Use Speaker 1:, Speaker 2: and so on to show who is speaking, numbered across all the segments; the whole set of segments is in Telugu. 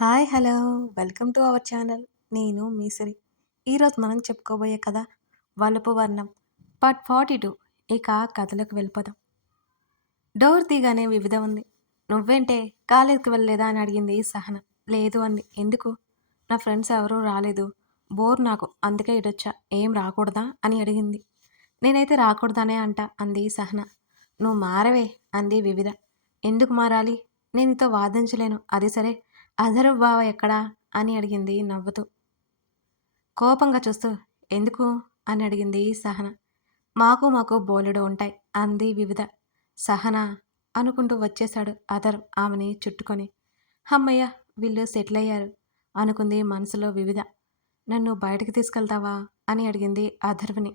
Speaker 1: Hi hello. Welcome to our channel. నేను మీసరి. ఈరోజు మనం చెప్పుకోబోయే కథ వలపు వర్ణం పార్ట్ ఫార్టీ టూ. ఇక కథలకు వెళ్ళిపోదాం. డోర్ తీగానే వివిధ ఉంది. నువ్వేంటే కాలేజీకి వెళ్ళలేదా అని అడిగింది సహన. లేదు అంది. ఎందుకు? నా ఫ్రెండ్స్ ఎవరూ రాలేదు. బోర్ నాకు అందుకే ఇటొచ్చా. ఏం రాకూడదా? అని అడిగింది. నేనైతే రాకూడదానే అంట అంది సహన. నువ్వు మారవే అంది వివిధ. ఎందుకు మారాలి? నేను నీతో వాదించలేను. అది సరే. అధర్వ్ బావ ఎక్కడా? అని అడిగింది నవ్వుతూ. కోపంగా చూస్తూ ఎందుకు? అని అడిగింది సహన. మాకు మాకు బోలెడు ఉంటాయి అంది వివిధ. సహన అనుకుంటూ వచ్చేశాడు అధర్వ్ ఆమెని చుట్టుకొని. అమ్మయ్య వీళ్ళు సెటిల్ అయ్యారు అనుకుంది మనసులో వివిధ. నన్ను బయటికి తీసుకెళ్తావా? అని అడిగింది అధర్వ్ని.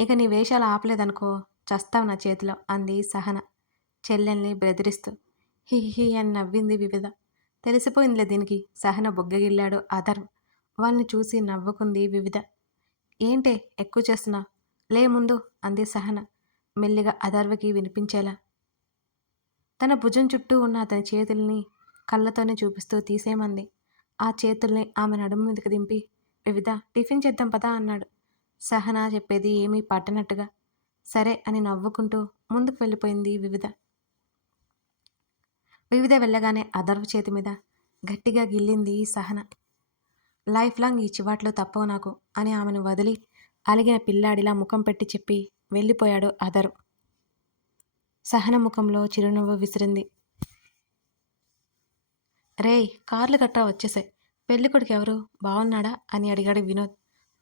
Speaker 1: ఇక నీ వేషాలు ఆపలేదనుకో చస్తావు నా చేతిలో అంది సహన చెల్లెల్ని బెదిరిస్తూ. హి హి అని నవ్వింది వివిధ. తెలిసిపోయిందిలే దీనికి. సహన బొగ్గగిల్లాడు అధర్వ్ వాళ్ళని చూసి నవ్వుకుంది వివిధ. ఏంటే ఎక్కువ చేస్తున్నా? లే ముందు అంది సహన మెల్లిగా అధర్వకి వినిపించేలా. తన భుజం చుట్టూ ఉన్న అతని చేతుల్ని కళ్ళతోనే చూపిస్తూ తీసేమంది ఆ చేతుల్ని ఆమె నడుము మీదకి దింపి వివిధ టిఫిన్ చేద్దాం పదా అన్నాడు. సహనా చెప్పేది ఏమీ పట్టనట్టుగా. సరే అని నవ్వుకుంటూ ముందుకు వెళ్ళిపోయింది వివిధ. వివిధ వెళ్ళగానే అదర్వ చేతి మీద గట్టిగా గిల్లింది సహన. లైఫ్ లాంగ్ ఈ చివాట్లు తప్పవు నాకు అని ఆమెను వదిలి అలిగిన పిల్లాడిలా ముఖం పెట్టి చెప్పి వెళ్ళిపోయాడు అదరు సహన ముఖంలో చిరునవ్వు విసిరింది. రేయ్ కార్లు గట్రా వచ్చేసాయి. పెళ్ళికొడుకు ఎవరు? బాగున్నాడా అని అడిగాడు వినోద్.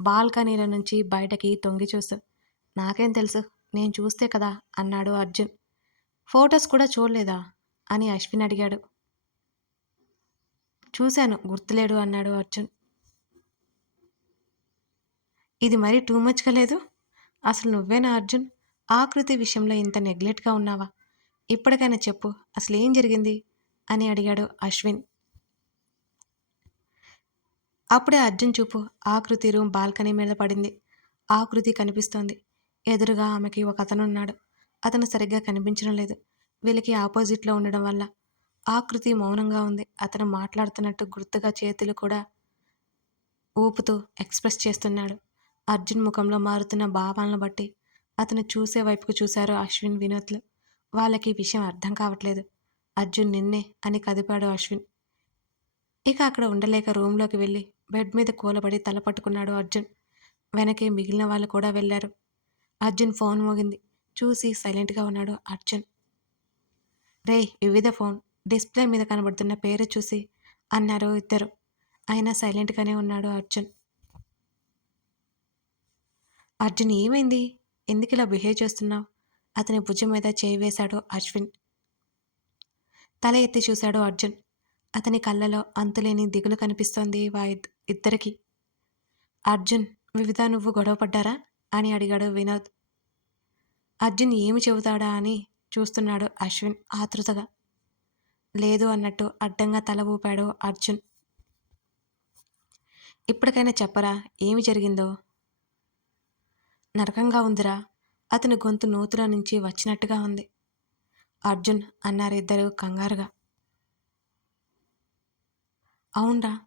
Speaker 1: బాల్కనీల నుంచి బయటకి తొంగి చూసు నాకేం తెలుసు? నేను చూస్తే కదా అన్నాడు అర్జున్. ఫొటోస్ కూడా చూడలేదా? అని అశ్విన్ అడిగాడు. చూశాను గుర్తులేడు అన్నాడు అర్జున్. ఇది మరీ టూ మచ్గా లేదు? అసలు నువ్వేనా అర్జున్? ఆకృతి విషయంలో ఇంత నెగ్లెక్ట్గా ఉన్నావా? ఇప్పటికైనా చెప్పు అసలు ఏం జరిగింది? అని అడిగాడు అశ్విన్. అప్పుడే అర్జున్ చూపు ఆకృతి రూమ్ బాల్కనీ మీద పడింది. ఆకృతి కనిపిస్తోంది. ఎదురుగా ఆమెకి ఒక అతను ఉన్నాడు అతను సరిగ్గా కనిపించడం లేదు. వీళ్ళకి ఆపోజిట్లో ఉండడం వల్ల ఆకృతి మౌనంగా ఉంది. అతను మాట్లాడుతున్నట్టు గుర్తుగా చేతులు కూడా ఊపుతూ ఎక్స్ప్రెస్ చేస్తున్నాడు. అర్జున్ ముఖంలో మారుతున్న భావాలను బట్టి అతను చూసే వైపుకు చూశారు అశ్విన్ వినోద్లు. వాళ్ళకి ఈ విషయం అర్థం కావట్లేదు. అర్జున్ నిన్నే అని కదిపాడు అశ్విన్. ఇక అక్కడ ఉండలేక రూమ్లోకి వెళ్ళి బెడ్ మీద కూలబడి తల పట్టుకున్నాడు అర్జున్. వెనకే మిగిలిన వాళ్ళు కూడా వెళ్ళారు. అర్జున్ ఫోన్ మోగింది. చూసి సైలెంట్గా ఉన్నాడు అర్జున్. రే వివిధ ఫోన్ డిస్ప్లే మీద కనబడుతున్న పేరు చూసి అన్నారు ఇద్దరు. ఆయన సైలెంట్గానే ఉన్నాడు అర్జున్. అర్జున్ ఏమైంది? ఎందుకు ఇలా బిహేవ్ చేస్తున్నావు? అతని భుజం మీద చేయి వేశాడు అశ్విన్. తల ఎత్తి చూశాడు అర్జున్. అతని కళ్ళలో అంతులేని దిగులు కనిపిస్తోంది వా ఇద్దరికి. అర్జున్ వివిధ నువ్వు గొడవపడ్డారా? అని అడిగాడు వినోద్. అర్జున్ ఏమి చెబుతాడా అని చూస్తున్నాడు అశ్విన్ ఆతృతగా. లేదు అన్నట్టు అడ్డంగా తల ఊపాడు అర్జున్. ఇప్పటికైనా చెప్పరా ఏమి జరిగిందో? నరకంగా ఉందిరా. అతని గొంతు నూతుల నుంచి వచ్చినట్టుగా ఉంది. అర్జున్ అన్నారిద్దరు కంగారుగా. అవునరా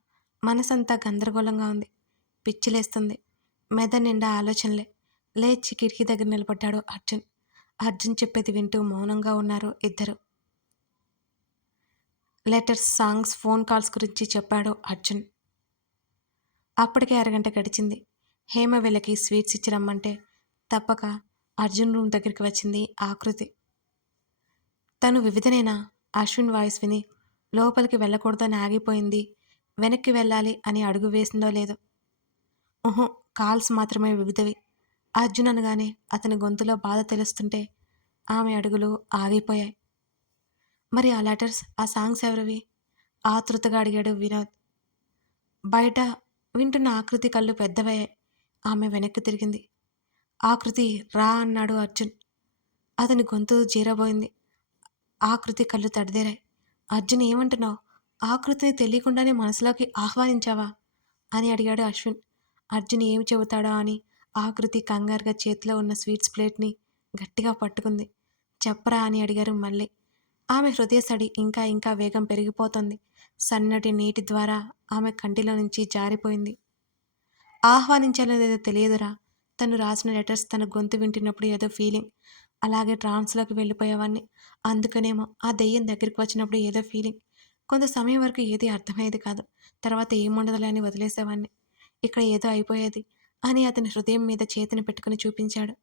Speaker 1: మనసంతా గందరగోళంగా ఉంది. పిచ్చిలేస్తుంది. మెద నిండా ఆలోచనలే. లేచి కిటికీ దగ్గర నిలబడ్డాడు అర్జున్. అర్జున్ చెప్పేది వింటూ మౌనంగా ఉన్నారు ఇద్దరు. లెటర్స్ సాంగ్స్ ఫోన్ కాల్స్ గురించి చెప్పాడు అర్జున్. అప్పటికే అరగంట గడిచింది. హేమ వీళ్ళకి స్వీట్స్ ఇచ్చి రమ్మంటే తప్పక అర్జున్ రూమ్ దగ్గరికి వచ్చింది ఆకృతి తను వివిధనైనా? అశ్విన్ వాయిస్ విని లోపలికి వెళ్ళకూడదని ఆగిపోయింది. వెనక్కి వెళ్ళాలి అని అడుగు వేసిందో లేదో. ఊహు కాల్స్ మాత్రమే వివిధవి. అర్జున్ అనగానే అతని గొంతులో బాధ తెలుస్తుంటే ఆమె అడుగులు ఆగిపోయాయి. మరి ఆ లెటర్స్ ఆ సాంగ్స్ ఎవరివి? ఆతృతగా అడిగాడు వినోద్. బయట వింటున్న ఆకృతి కళ్ళు పెద్దవయ్యాయి. ఆమె వెనక్కి తిరిగింది. ఆకృతి రా అన్నాడు అర్జున్. అతని గొంతు జీరబోయింది. ఆకృతి కళ్ళు తడిదేరాయి. అర్జున్ ఏమంటున్నావు? ఆకృతిని తెలియకుండానే మనసులోకి ఆహ్వానించావా? అని అడిగాడు అశ్విన్. అర్జున్ ఏమి చెబుతాడా అని ఆకృతి కంగారుగా చేతిలో ఉన్న స్వీట్స్ ప్లేట్ని గట్టిగా పట్టుకుంది. చెప్పరా అని అడిగారు మళ్ళీ. ఆమె హృదయసడి ఇంకా ఇంకా వేగం పెరిగిపోతుంది. సన్నటి నీటి ద్వారా ఆమె కంటిలో నుంచి జారిపోయింది. ఆహ్వానించాలో తెలియదురా. తను రాసిన లెటర్స్ తన గొంతు వింటున్నప్పుడు ఏదో ఫీలింగ్. అలాగే ట్రాన్స్లోకి వెళ్ళిపోయేవాడిని అందుకనేమో ఆ దెయ్యం దగ్గరికి వచ్చినప్పుడు ఏదో ఫీలింగ్. కొంత సమయం వరకు ఏది అర్థమయ్యేది కాదు. తర్వాత ఏముండదులే అని వదిలేసేవాడిని ఇక్కడ ఏదో అయిపోయేది అని అతని హృదయం మీద చేతిని పెట్టుకుని చూపించాడు.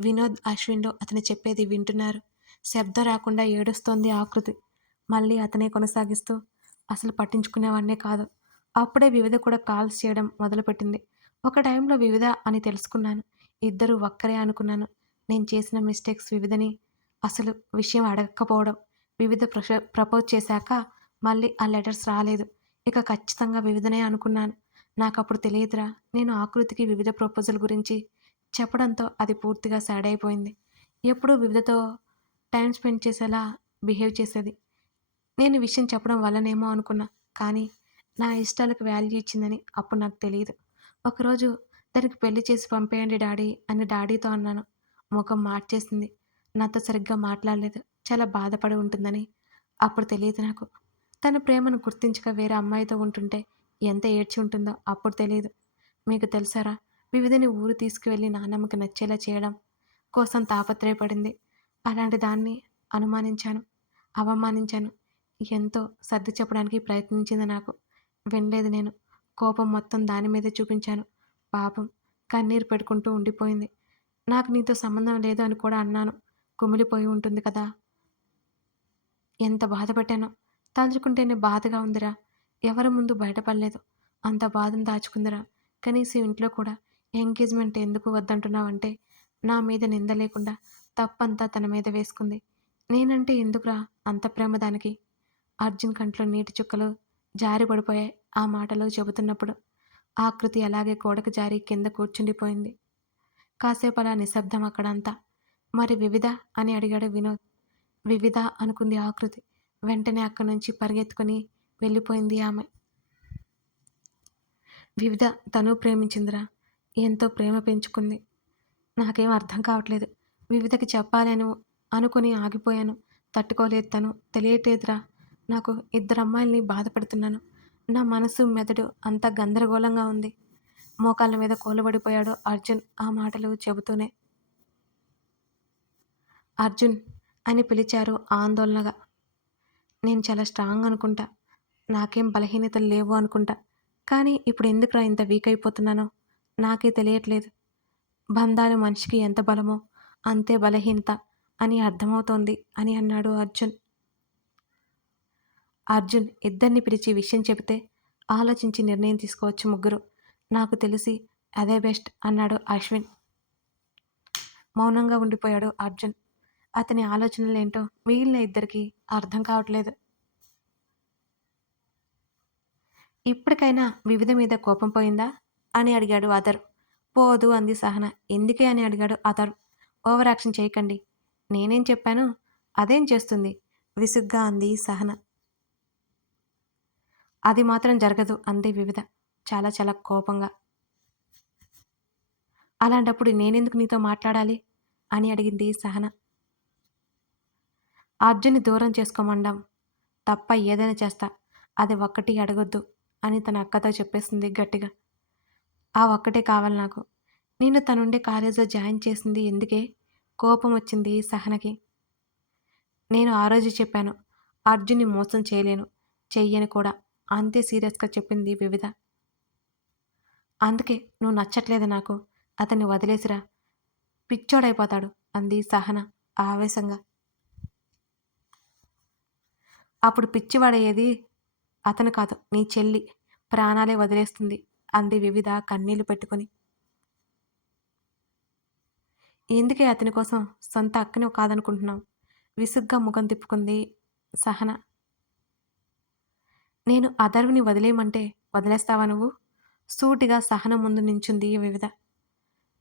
Speaker 1: వినోద్ అశ్విన్లో అతను చెప్పేది వింటున్నారు. శబ్దం రాకుండా ఏడుస్తోంది ఆకృతి. మళ్ళీ అతనే కొనసాగిస్తూ అసలు పట్టించుకునేవాడినే కాదు. అప్పుడే వివిధ కూడా కాల్స్ చేయడం మొదలుపెట్టింది. ఒక టైంలో వివిధ అని తెలుసుకున్నాను. ఇద్దరు ఒక్కరే అనుకున్నాను. నేను చేసిన మిస్టేక్స్ వివిధని. అసలు విషయం అడగకపోవడం. వివిధ ప్రష ప్రపోజ్ చేశాక మళ్ళీ ఆ లెటర్స్ రాలేదు. ఇక ఖచ్చితంగా వివిధనే అనుకున్నాను. నాకు అప్పుడు తెలియదురా. నేను ఆకృతికి వివిధ ప్రపోజల్ గురించి చెప్పడంతో అది పూర్తిగా సాడ్ అయిపోయింది. ఎప్పుడూ వివిధతో టైం స్పెండ్ చేసేలా బిహేవ్ చేసేది. నేను విషయం చెప్పడం వల్లనేమో అనుకున్నా కానీ నా ఇష్టాలకు వాల్యూ ఇచ్చిందని అప్పుడు నాకు తెలియదు ఒకరోజు తనకి పెళ్ళి చేసి పంపేయండి డాడీ అని డాడీతో అన్నాను. ముఖం మార్చేసింది. నాతో సరిగ్గా మాట్లాడలేదు. చాలా బాధపడి ఉంటుందని అప్పుడు తెలియదు నాకు. తన ప్రేమను గుర్తించక వేరే అమ్మాయితో ఉంటుంటే ఎంత ఏడ్చి ఉంటుందో అప్పుడు తెలియదు మీకు తెలుసారా? వివిధని ఊరు తీసుకువెళ్ళి నాన్నమ్మకి నచ్చేలా చేయడం కోసం తాపత్రయపడింది. అలాంటి దాన్ని అనుమానించాను అవమానించాను. ఎంతో సర్ది చెప్పడానికి ప్రయత్నించింది నాకు. వినలేదు నేను. కోపం మొత్తం దాని మీదే చూపించాను. పాపం కన్నీరు పెట్టుకుంటూ ఉండిపోయింది. నాకు నీతో సంబంధం లేదు అని కూడా అన్నాను. కుమిలిపోయి ఉంటుంది కదా. ఎంత బాధ పెట్టానో తలుచుకుంటేనే బాధగా ఉందిరా. ఎవరి ముందు బయటపడలేదు. అంత బాధను దాచుకుందిరా. కనీసం ఇంట్లో కూడా ఎంగేజ్మెంట్ ఎందుకు వద్దంటున్నావంటే నా మీద నింద లేకుండా తప్పంతా తన మీద వేసుకుంది. నేనంటే ఎందుకురా అంత ప్రేమ దానికి? అర్జున్ కంట్లో నీటి చుక్కలు జారి పడిపోయాయి ఆ మాటలు చెబుతున్నప్పుడు. ఆకృతి అలాగే గోడకు జారి కింద కూర్చుండిపోయింది. కాసేపు అలా నిశ్శబ్దం అక్కడంతా. మరి వివిధ అని అడిగాడు వినోద్. వివిధ అనుకుంది ఆకృతి వెంటనే అక్కడి నుంచి పరిగెత్తుకుని వెళ్ళిపోయింది ఆమె. వివిధ తను ప్రేమించిందిరా. ఎంతో ప్రేమ పెంచుకుంది. నాకేం అర్థం కావట్లేదు. వివిధకి చెప్పాలని అనుకుని ఆగిపోయాను. తట్టుకోలేదు తను. తెలియట్లేదురా. నాకు ఇద్దరు అమ్మాయిల్ని బాధపడుతున్నాను. నా మనసు మెదడు అంతా గందరగోళంగా ఉంది. మోకాళ్ళ మీద కోలబడిపోయాడు అర్జున్ ఆ మాటలు చెబుతూనే. అర్జున్ అని పిలిచారు ఆందోళనగా. నేను చాలా స్ట్రాంగ్ అనుకుంటా. నాకేం బలహీనతలు లేవు అనుకుంటా. కానీ ఇప్పుడు ఎందుకురా ఇంత వీక్ అయిపోతున్నానో? నాకే తెలియట్లేదు. బంధాలు మనిషికి ఎంత బలమో అంతే బలహీనత అని అర్థమవుతోంది అని అన్నాడు అర్జున్. అర్జున్ ఇద్దరిని పిలిచి విషయం చెబితే ఆలోచించి నిర్ణయం తీసుకోవచ్చు ముగ్గురు. నాకు తెలిసి అదే బెస్ట్ అన్నాడు అశ్విన్. మౌనంగా ఉండిపోయాడు అర్జున్. అతని ఆలోచనలు ఏంటో మిగిలిన ఇద్దరికి అర్థం కావట్లేదు. ఇప్పటికైనా వివిధ మీద కోపం పోయిందా? అని అడిగాడు అదర్ పోదు అంది సహన. ఎందుకే అని అడిగాడు అదర్ ఓవర్ యాక్షన్ చేయకండి. నేనేం చెప్పాను? అదేం చేస్తుంది? విసుగ్గా అంది సహన. అది మాత్రం జరగదు అంది వివిధ. చాలా చాలా కోపంగా. అలాంటప్పుడు నేనెందుకు నీతో మాట్లాడాలి? అని అడిగింది సహన. అర్జున్ని దూరం చేసుకోమండం. తప్ప ఏదైనా చేస్తా. అది ఒక్కటి అడగొద్దు అని తన అక్కతో చెప్పేసింది గట్టిగా. ఆ ఒక్కటే కావాలి నాకు. నేను తనుండే కాలేజీలో జాయిన్ చేసింది ఎందుకే? కోపం వచ్చింది సహనకి. నేను ఆ రోజు చెప్పాను అర్జున్ని మోసం చేయలేను చెయ్యను కూడా. అంతే సీరియస్గా చెప్పింది వివిధ. అందుకే నువ్వు నచ్చట్లేదు నాకు అతన్ని వదిలేసిరా. పిచ్చోడైపోతాడు అంది సహన ఆవేశంగా. అప్పుడు పిచ్చివాడయ్యేది అతను కాదు నీ చెల్లి. ప్రాణాలే వదిలేస్తుంది. అంది వివిధ కన్నీళ్ళు పెట్టుకుని. ఎందుకే అతని కోసం సొంత అక్కని కాదనుకుంటున్నావు? విసుగ్గా ముఖం తిప్పుకుంది సహన. నేను అదర్విని వదిలేయమంటే వదిలేస్తావా నువ్వు సూటిగా సహన ముందు నించుంది వివిధ.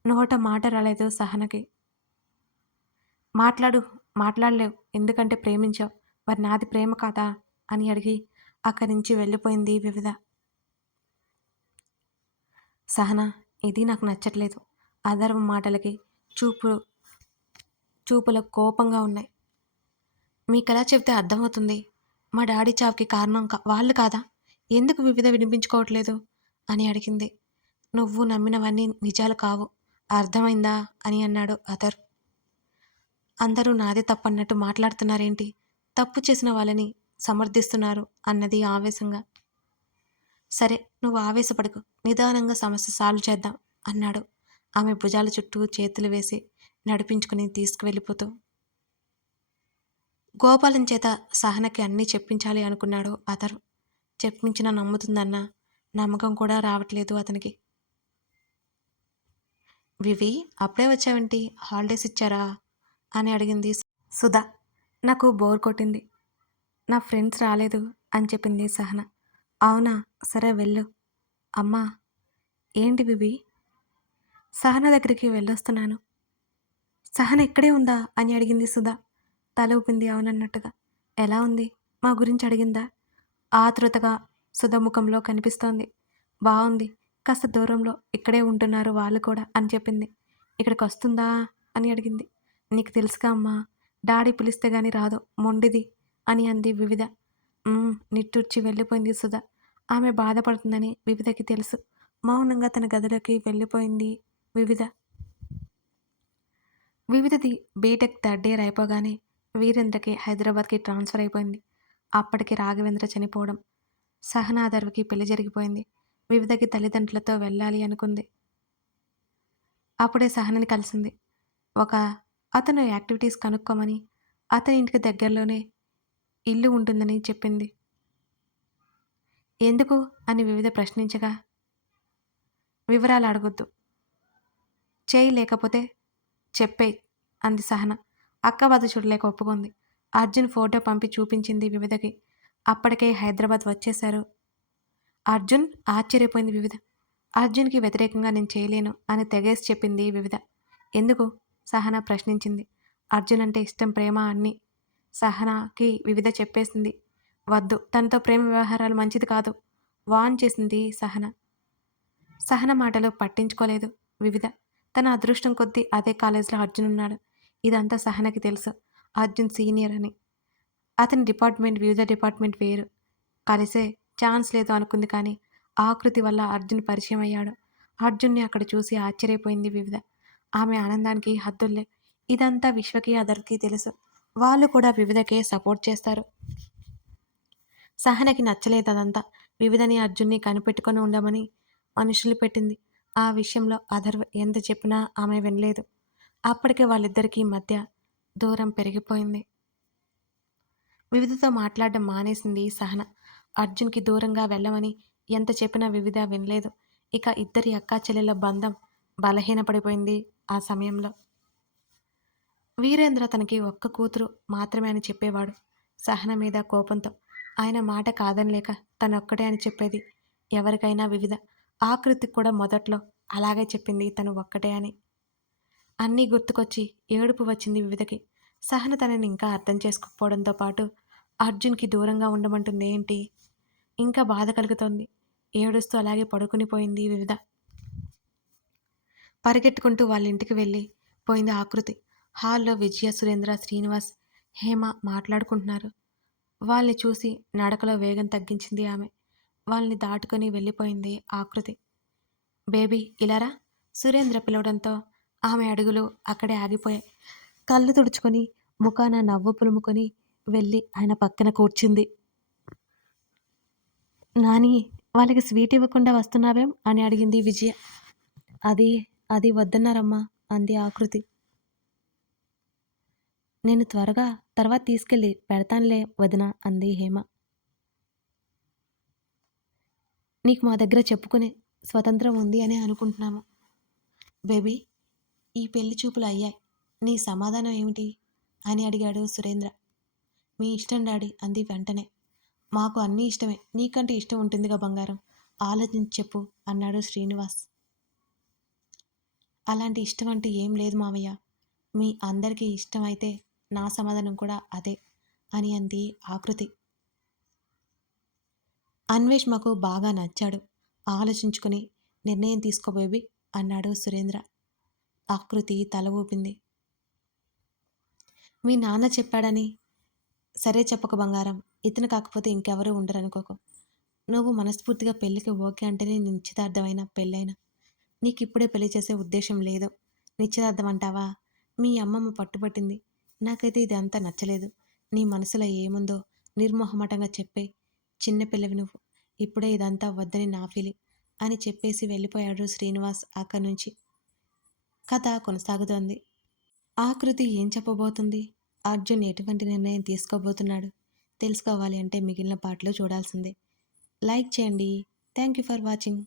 Speaker 1: నోట మాట రాలేదు సహనకి. మాట్లాడు మాట్లాడలేవు. ఎందుకంటే ప్రేమించావు. మరి నాది ప్రేమ కాదా అని అడిగి అక్కడి నుంచి వెళ్ళిపోయింది వివిధ. సహనా ఇది నాకు నచ్చట్లేదు. అధర్వ మాటలకి చూపు చూపుల కోపంగా ఉన్నాయి. మీకెలా చెప్తే అర్థమవుతుంది. మా డాడీ చావుకి కారణం కా వాళ్ళు కాదా? ఎందుకు వివిధ వినిపించుకోవట్లేదు? అని అడిగింది. నువ్వు నమ్మినవన్నీ నిజాలు కావు. అర్థమైందా? అని అన్నాడు అధర్. అందరూ నాదే తప్పన్నట్టు మాట్లాడుతున్నారేంటి? తప్పు చేసిన వాళ్ళని సమర్థిస్తున్నారు అన్నది ఆవేశంగా. సరే నువ్వు ఆవేశపడకు. నిదానంగా సమస్య సాల్వ్ చేద్దాం అన్నాడు. ఆమె భుజాల చుట్టూ చేతులు వేసి నడిపించుకుని తీసుకువెళ్ళిపోతూ. గోపాలం చేత సహనకి అన్నీ చెప్పించాలి అనుకున్నాడు అతరు చెప్పించినా నమ్ముతుందన్న నమ్మకం కూడా రావట్లేదు అతనికి. వివి అప్పుడే వచ్చావంటి? హాలిడేస్ ఇచ్చారా? అని అడిగింది సుధా. నాకు బోర్ కొట్టింది. నా ఫ్రెండ్స్ రాలేదు అని చెప్పింది సహన. అవునా? సరే వెళ్ళు. అమ్మా ఏంటి వివి సహన దగ్గరికి వెళ్ళొస్తున్నాను. సహన ఇక్కడే ఉందా? అని అడిగింది సుధా. తల ఊపింది అవునన్నట్టుగా. ఎలా ఉంది? మా గురించి అడిగిందా? ఆతృతగా సుధా ముఖంలో కనిపిస్తోంది. బాగుంది కాస్త దూరంలో ఇక్కడే ఉంటున్నారు వాళ్ళు కూడా అని చెప్పింది. ఇక్కడికి వస్తుందా అని అడిగింది. నీకు తెలుసుగా అమ్మా. డాడీ పిలిస్తే గాని రాదు. మొండిది అని అంది వివిధ. నిట్టూర్చి వెళ్ళిపోయింది సుధా. ఆమె బాధపడుతుందని వివిధకి తెలుసు. మౌనంగా తన గదిలోకి వెళ్ళిపోయింది వివిధ. వివిధది బీటెక్ థర్డ్ ఇయర్ అయిపోగానే వీరేంద్రకి హైదరాబాద్కి ట్రాన్స్ఫర్ అయిపోయింది. అప్పటికి రాఘవేంద్ర చనిపోవడం సహనాదర్వికి పెళ్ళి జరిగిపోయింది. వివిధకి తల్లిదండ్రులతో వెళ్ళాలి అనుకుంది. అప్పుడే సహనని కలిసింది. ఒక అతను యాక్టివిటీస్ కనుక్కోమని అతని ఇంటికి దగ్గరలోనే ఇల్లు ఉంటుందని చెప్పింది. ఎందుకు? అని వివిధ ప్రశ్నించగా. వివరాలు అడగొద్దు. చేయి లేకపోతే చెప్పేయి అంది సహన. అక్క బాధ చూడలేక ఒప్పుకుంది. అర్జున్ ఫోటో పంపి చూపించింది వివిధకి. అప్పటికే హైదరాబాద్ వచ్చేశారు. అర్జున్ ఆశ్చర్యపోయింది వివిధ. అర్జున్కి వ్యతిరేకంగా నేను చేయలేను అని తెగేసి చెప్పింది వివిధ. ఎందుకు? సహన ప్రశ్నించింది. అర్జున్ అంటే ఇష్టం ప్రేమ అన్నీ సహనాకి వివిధ చెప్పేసింది. వద్దు తనతో ప్రేమ వ్యవహారాలు మంచిది కాదు. వాన్ చేసింది సహన. సహన మాటలు పట్టించుకోలేదు వివిధ. తన అదృష్టం కొద్దీ అదే కాలేజీలో అర్జున్ ఉన్నాడు. ఇదంతా సహనకి తెలుసు. అర్జున్ సీనియర్ అని. అతని డిపార్ట్మెంట్ వివిధ డిపార్ట్మెంట్ వేరు. కలిసే ఛాన్స్ లేదు అనుకుంది కానీ ఆకృతి వల్ల అర్జున్ పరిచయం అయ్యాడు. అర్జున్ని అక్కడ చూసి ఆశ్చర్యపోయింది వివిధ. ఆమె ఆనందానికి హద్దుల్లే ఇదంతా విశ్వకి అదర్కి తెలుసు. వాళ్ళు కూడా వివిధకే సపోర్ట్ చేస్తారు. సహనకి నచ్చలేదు అదంతా. వివిధని అర్జున్ని కనిపెట్టుకొని ఉండమని మనుషులు పెట్టింది. ఆ విషయంలో అధర్వ ఎంత చెప్పినా ఆమె వినలేదు. అప్పటికే వాళ్ళిద్దరికీ మధ్య దూరం పెరిగిపోయింది. వివిధతో మాట్లాడడం మానేసింది సహన. అర్జున్కి దూరంగా వెళ్ళమని ఎంత చెప్పినా వివిధ వినలేదు. ఇక ఇద్దరి అక్కా చెల్లెల బంధం బలహీనపడిపోయింది ఆ సమయంలో. వీరేంద్ర తనకి ఒక్క కూతురు మాత్రమే అని చెప్పేవాడు. సహన మీద కోపంతో. ఆయన మాట కాదనలేక తనొక్కటే అని చెప్పేది ఎవరికైనా వివిధ. ఆకృతికి కూడా మొదట్లో అలాగే చెప్పింది తను ఒక్కటే అని. అన్నీ గుర్తుకొచ్చి ఏడుపు వచ్చింది వివిధకి. సహన తనని ఇంకా అర్థం చేసుకోకపోవడంతో పాటు అర్జున్కి దూరంగా ఉండమంటుంది ఏంటి? ఇంకా బాధ కలుగుతోంది. ఏడుస్తూ అలాగే పడుకుని పోయింది వివిధ. పరిగెట్టుకుంటూ వాళ్ళ ఇంటికి వెళ్ళి పోయింది ఆకృతి హాల్లో విజయ సురేంద్ర శ్రీనివాస్ హేమ మాట్లాడుకుంటున్నారు. వాళ్ళని చూసి నడకలో వేగం తగ్గించింది ఆమె. వాళ్ళని దాటుకొని వెళ్ళిపోయింది ఆకృతి. బేబీ ఇలారా? సురేంద్ర పిలవడంతో ఆమె అడుగులు అక్కడే ఆగిపోయాయి. కళ్ళు తుడుచుకొని ముఖాన నవ్వు పులుముకొని వెళ్ళి ఆయన పక్కన కూర్చుంది. నాని వాళ్ళకి స్వీట్ ఇవ్వకుండా వస్తున్నావేం? అని అడిగింది విజయ. అది అది వద్దన్నారమ్మా అంది ఆకృతి. నేను త్వరగా తర్వాత తీసుకెళ్ళి పెడతానులే వదిన అంది హేమ. నీకు మా దగ్గర చెప్పుకునే స్వతంత్రం ఉంది అని అనుకుంటున్నాము బేబీ ఈ పెళ్ళి చూపులు అయ్యాయి. నీ సమాధానం ఏమిటి? అని అడిగాడు సురేంద్ర. మీ ఇష్టం డాడీ అంది వెంటనే. మాకు అన్నీ ఇష్టమే. నీకంటే ఇష్టం ఉంటుందిగా బంగారం. ఆలోచించి చెప్పు అన్నాడు శ్రీనివాస్. అలాంటి ఇష్టం అంటే ఏం లేదు మామయ్య. మీ అందరికీ ఇష్టమైతే నా సమాధానం కూడా అదే అని అంది ఆకృతి అన్వేష్ మాకు బాగా నచ్చాడు. ఆలోచించుకుని నిర్ణయం తీసుకోబేబి అన్నాడు సురేంద్ర. ఆకృతి తల ఊపింది. మీ నాన్న చెప్పాడని సరే చెప్పక బంగారం. ఇతను కాకపోతే ఇంకెవరూ ఉండరు అనుకోకు నువ్వు మనస్ఫూర్తిగా పెళ్ళికి ఓకే అంటేనే నిశ్చితార్థమైన పెళ్ళైనా. నీకు ఇప్పుడే పెళ్ళి చేసే ఉద్దేశం లేదు. నిశ్చితార్థం అంటావా? మీ అమ్మమ్మ పట్టుపట్టింది నాకైతే ఇది నచ్చలేదు. నీ మనసులో ఏముందో నిర్మోహమాటంగా చెప్పే చిన్నపిల్లవి నువ్వు. ఇప్పుడే ఇదంతా వద్దని నా ఫీలింగ్ అని చెప్పేసి వెళ్ళిపోయాడు శ్రీనివాస్ అక్కడి నుంచి. కథ కొనసాగుతోంది. ఆకృతి ఏం చెప్పబోతుంది? అర్జున్ ఎటువంటి నిర్ణయం తీసుకోబోతున్నాడు? తెలుసుకోవాలి అంటే మిగిలిన పాటలు చూడాల్సిందే. లైక్ చేయండి. Thank you for watching.